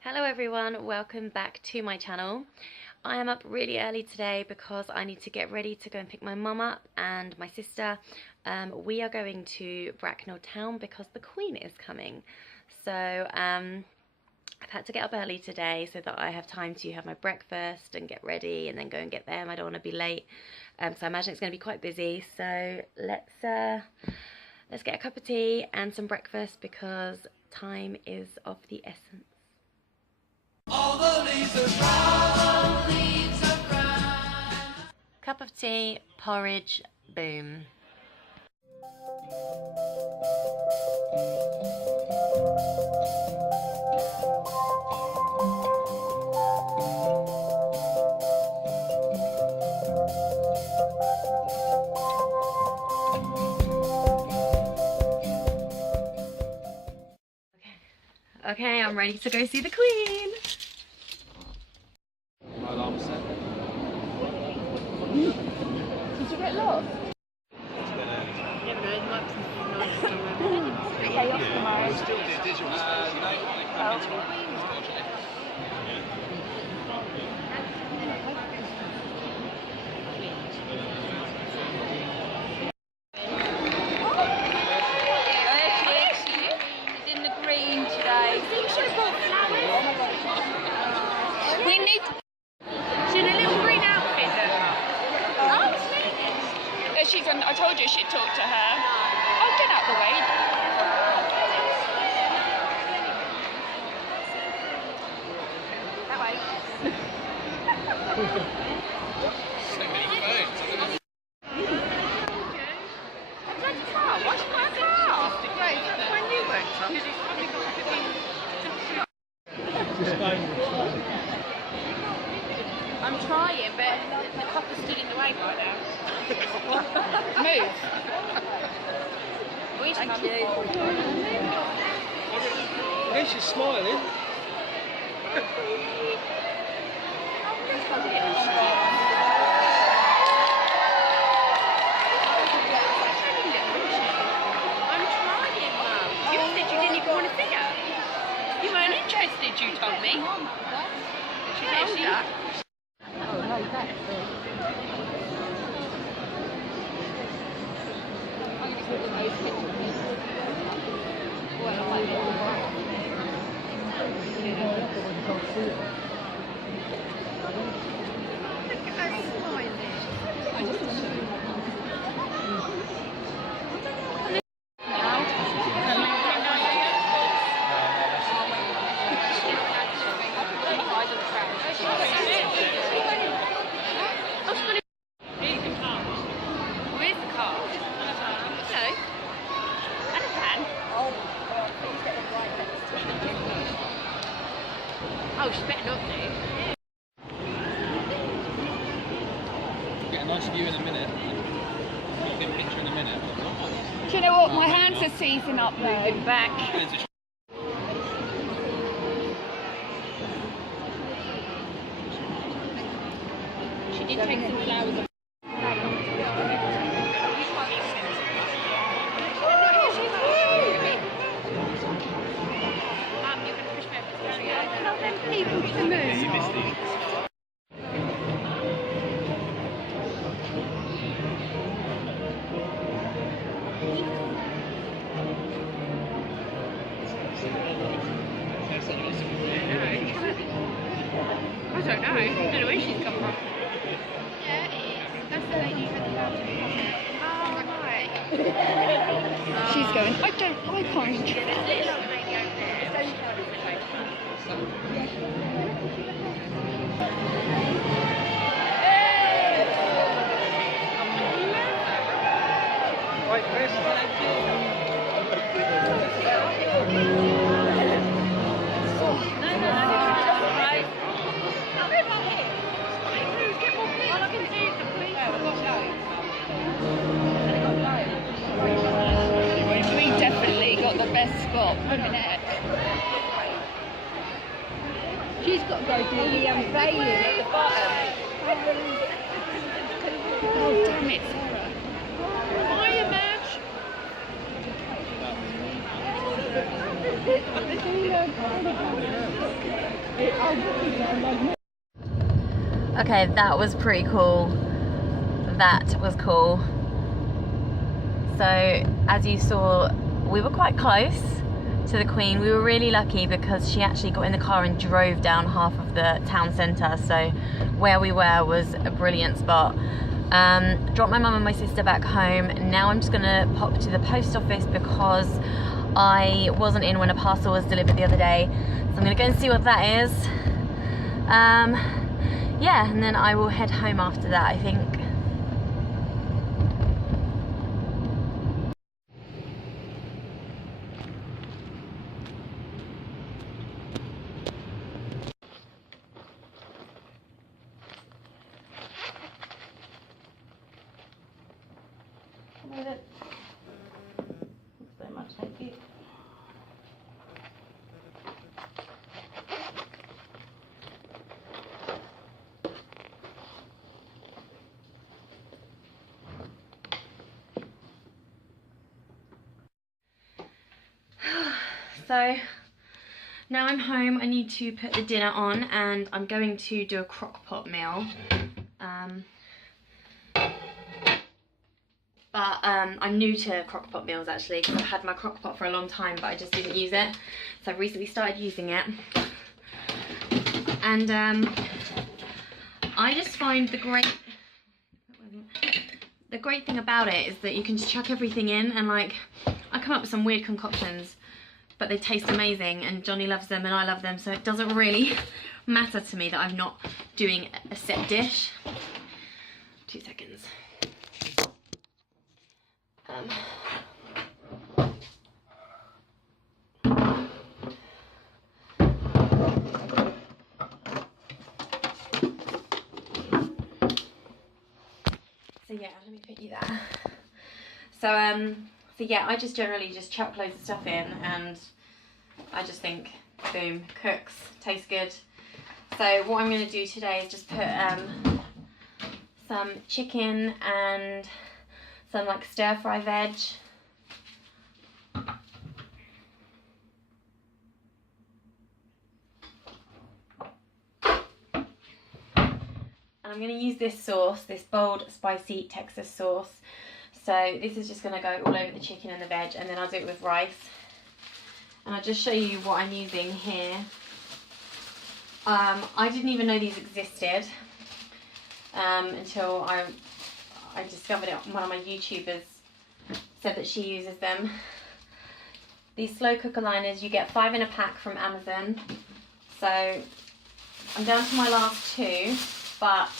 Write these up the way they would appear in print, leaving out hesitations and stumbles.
Hello everyone, welcome back to my channel. I am up really early today because I need to get ready to go and pick my mum up and my sister. We are going to Bracknell town because the Queen is coming. So I've had to get up early today so that I have time to have my breakfast and get ready and then go and get them. I don't want to be late. So I imagine it's going to be quite busy. So let's get a cup of tea and some breakfast because time is of the essence. All the leaves are brown, leaves are brown. Cup of tea, porridge, boom. Okay, I'm ready to go see the Queen. My alarm set. Did you get lost? Never know, there might be something nice somewhere. Day off tomorrow. Still did digital. I told you she'd talk to her. Oh, get out the way. That way. I'm trying, but the copper's stood in the way right now. Move. Thank you. I guess she's smiling. I'm trying, Mum. You said you didn't even want to see her. You weren't interested, you told me. She told you. Oh, no, that's Oh, she better not do. Get a nice view in a minute. Get a good picture in a minute. Do you know what? My hands are seizing up moving back. She did take some flowers. I don't know. I don't know where she's come from. Yeah, it is. That's the lady who had the balcony. Oh, right. She's going, I can't. We definitely got the best spot for the neck. She's got to go do the unveiling at the bottom. Oh, damn it, Sarah. Hiya, Madge. Look. Okay, that was pretty cool. That was cool. So, as you saw, we were quite close to the Queen. We were really lucky because she actually got in the car and drove down half of the town centre, so where we were was a brilliant spot. Dropped my mum and my sister back home. Now I'm just gonna pop to the post office because I wasn't in when a parcel was delivered the other day, so I'm gonna go and see what that is. Yeah, and then I will head home after that, I think. Very much, thank you. So now I'm home. I need to put the dinner on and I'm going to do a crockpot meal. But I'm new to crockpot meals actually, because I've had my crockpot for a long time but I just didn't use it. So I've recently started using it. And I just find the great thing about it is that you can just chuck everything in, and like I come up with some weird concoctions but they taste amazing and Johnny loves them and I love them, so it doesn't really matter to me that I'm not doing a set dish. 2 seconds. So yeah, let me put you there. So yeah, I just generally just chuck loads of stuff in and I just think, boom, cooks, tastes good. So what I'm going to do today is just put some chicken and some like stir fry veg. And I'm going to use this sauce, this bold, spicy Texas sauce. So this is just going to go all over the chicken and the veg, and then I'll do it with rice. And I'll just show you what I'm using here. I didn't even know these existed until I discovered it. One of my YouTubers said that she uses them. These slow cooker liners, you get 5 in a pack from Amazon. So I'm down to my last 2, but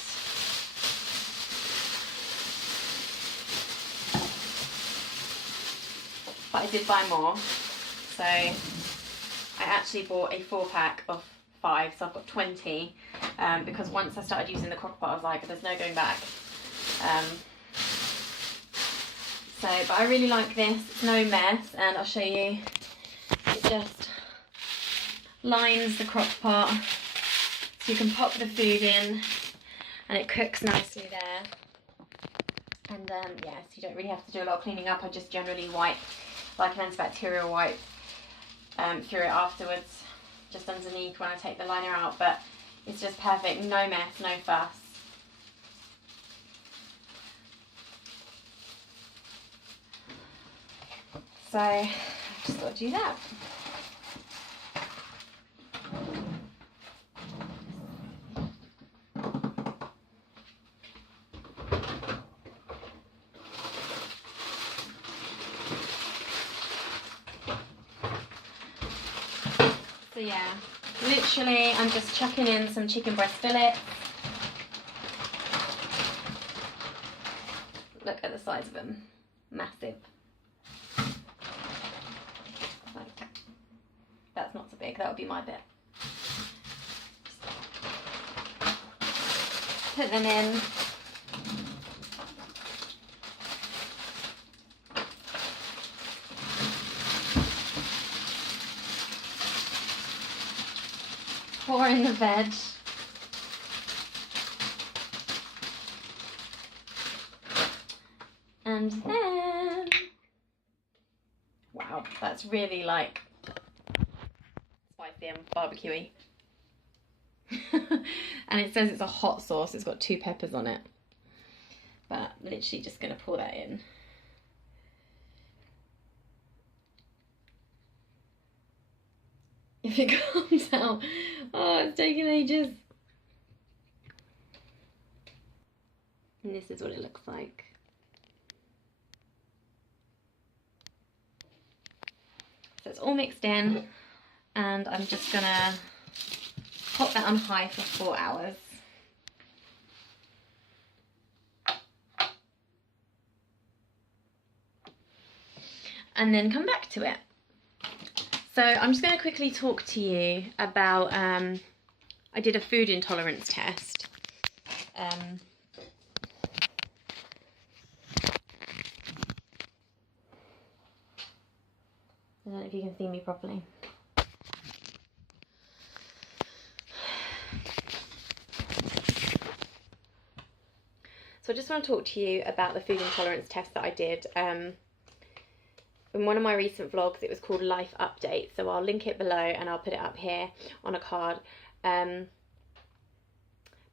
I did buy more. So I actually bought a 4-pack of 5, so I've got 20, because once I started using the crockpot I was like, there's no going back. But I really like this, it's no mess, and I'll show you. It just lines the crockpot so you can pop the food in and it cooks nicely there. And yeah, so you don't really have to do a lot of cleaning up. I just generally wipe, like an antibacterial wipe, through it afterwards, just underneath when I take the liner out. But it's just perfect, no mess, no fuss. So I just got to do that. So yeah, literally I'm just chucking in some chicken breast fillets. Look at the size of them, massive. Like, that's not so big, that would be my bit. Put them in. Pour in the veg. And then, wow, that's really like spicy and barbecuey. And it says it's a hot sauce. It's got 2 peppers on it. But literally just going to pour that in. If it comes out, oh, it's taking ages. And this is what it looks like. So it's all mixed in, and I'm just gonna pop that on high for 4 hours. And then come back to it. So I'm just going to quickly talk to you about, I did a food intolerance test. I don't know if you can see me properly. So I just want to talk to you about the food intolerance test that I did. In one of my recent vlogs, it was called Life Update, so I'll link it below and I'll put it up here on a card.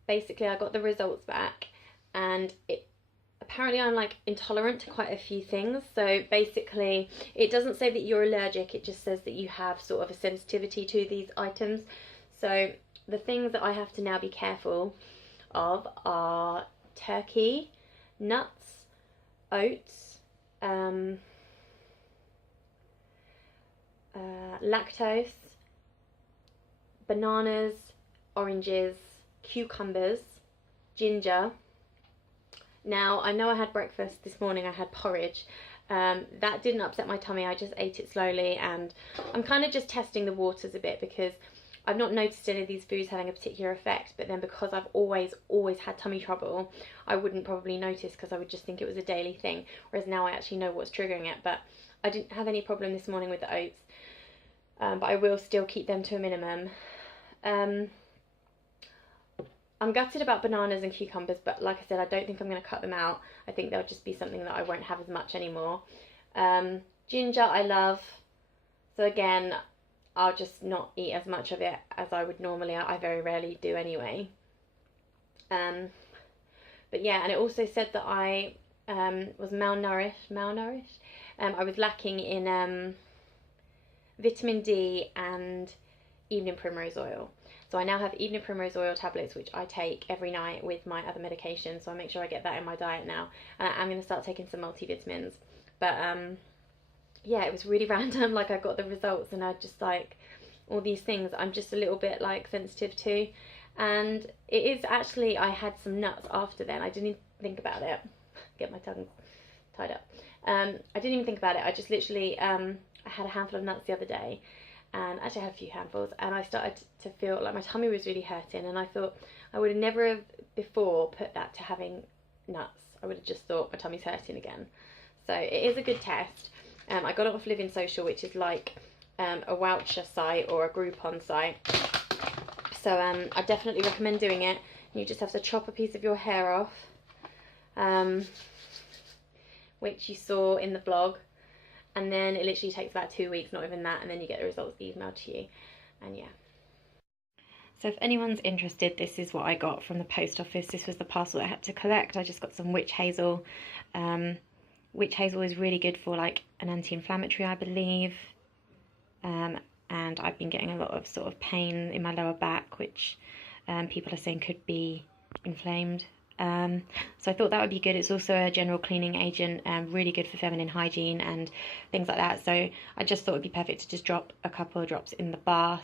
Basically, I got the results back, and apparently I'm like intolerant to quite a few things. So basically, it doesn't say that you're allergic, it just says that you have sort of a sensitivity to these items. So the things that I have to now be careful of are turkey, nuts, oats, lactose, bananas, oranges, cucumbers, ginger. Now, I know I had breakfast this morning, I had porridge. That didn't upset my tummy, I just ate it slowly, and I'm kind of just testing the waters a bit because I've not noticed any of these foods having a particular effect, but then because I've always had tummy trouble, I wouldn't probably notice because I would just think it was a daily thing, whereas now I actually know what's triggering it. But I didn't have any problem this morning with the oats. But I will still keep them to a minimum. I'm gutted about bananas and cucumbers, but like I said, I don't think I'm going to cut them out. I think they'll just be something that I won't have as much anymore. Ginger I love, so again, I'll just not eat as much of it as I would normally. I very rarely do anyway. But yeah, and it also said that I was malnourished. I was lacking in vitamin D and evening primrose oil. So I now have evening primrose oil tablets, which I take every night with my other medication. So I make sure I get that in my diet now. And I'm going to start taking some multivitamins. But yeah, it was really random. Like, I got the results and I just like all these things I'm just a little bit like sensitive to. And it is actually, I had some nuts after then. I didn't even think about it. Get my tongue tied up. I didn't even think about it. I just literally, I had a handful of nuts the other day, and actually I had a few handfuls, and I started to feel like my tummy was really hurting, and I thought I would have never have before put that to having nuts. I would have just thought my tummy's hurting again. So it is a good test. I got it off Living Social, which is like a voucher site or a Groupon site. So I definitely recommend doing it. You just have to chop a piece of your hair off, which you saw in the vlog, and then it literally takes about 2 weeks, not even that, and then you get the results emailed to you. And yeah, so if anyone's interested, this is what I got from the post office. This was the parcel I had to collect. I just got some witch hazel. Witch hazel is really good for like an anti-inflammatory, I believe, and I've been getting a lot of sort of pain in my lower back, which people are saying could be inflamed. So I thought that would be good. It's also a general cleaning agent, really good for feminine hygiene and things like that. So I just thought it would be perfect to just drop a couple of drops in the bath.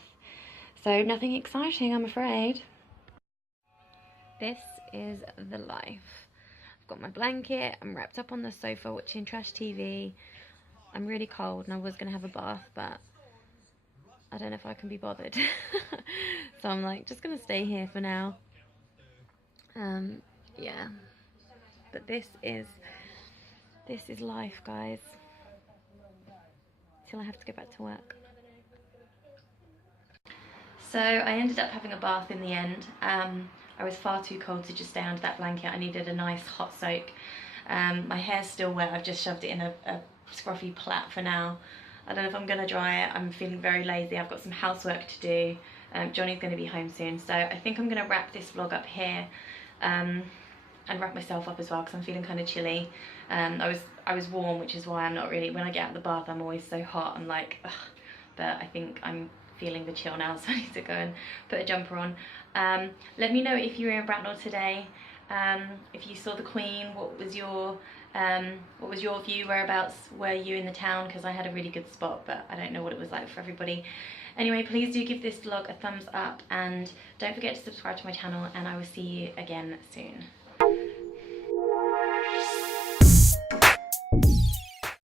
So nothing exciting, I'm afraid. This is the life. I've got my blanket, I'm wrapped up on the sofa watching trash TV. I'm really cold and I was going to have a bath, but I don't know if I can be bothered. So I'm like, just going to stay here for now. Yeah, but this is life, guys, till I have to go back to work. So I ended up having a bath in the end. I was far too cold to just stay under that blanket. I needed a nice hot soak. My hair's still wet. I've just shoved it in a scruffy plait for now. I don't know if I'm gonna dry it. I'm feeling very lazy. I've got some housework to do. Johnny's going to be home soon, so I think I'm going to wrap this vlog up here, and wrap myself up as well because I'm feeling kind of chilly. I was warm, which is why I'm not really, when I get out of the bath I'm always so hot, I'm like ugh. But I think I'm feeling the chill now, so I need to go and put a jumper on. Let me know if you were in Bracknell today, if you saw the Queen, what was your view, whereabouts were you in the town, because I had a really good spot, but I don't know what it was like for everybody. Anyway, please do give this vlog a thumbs up, and don't forget to subscribe to my channel, and I will see you again soon.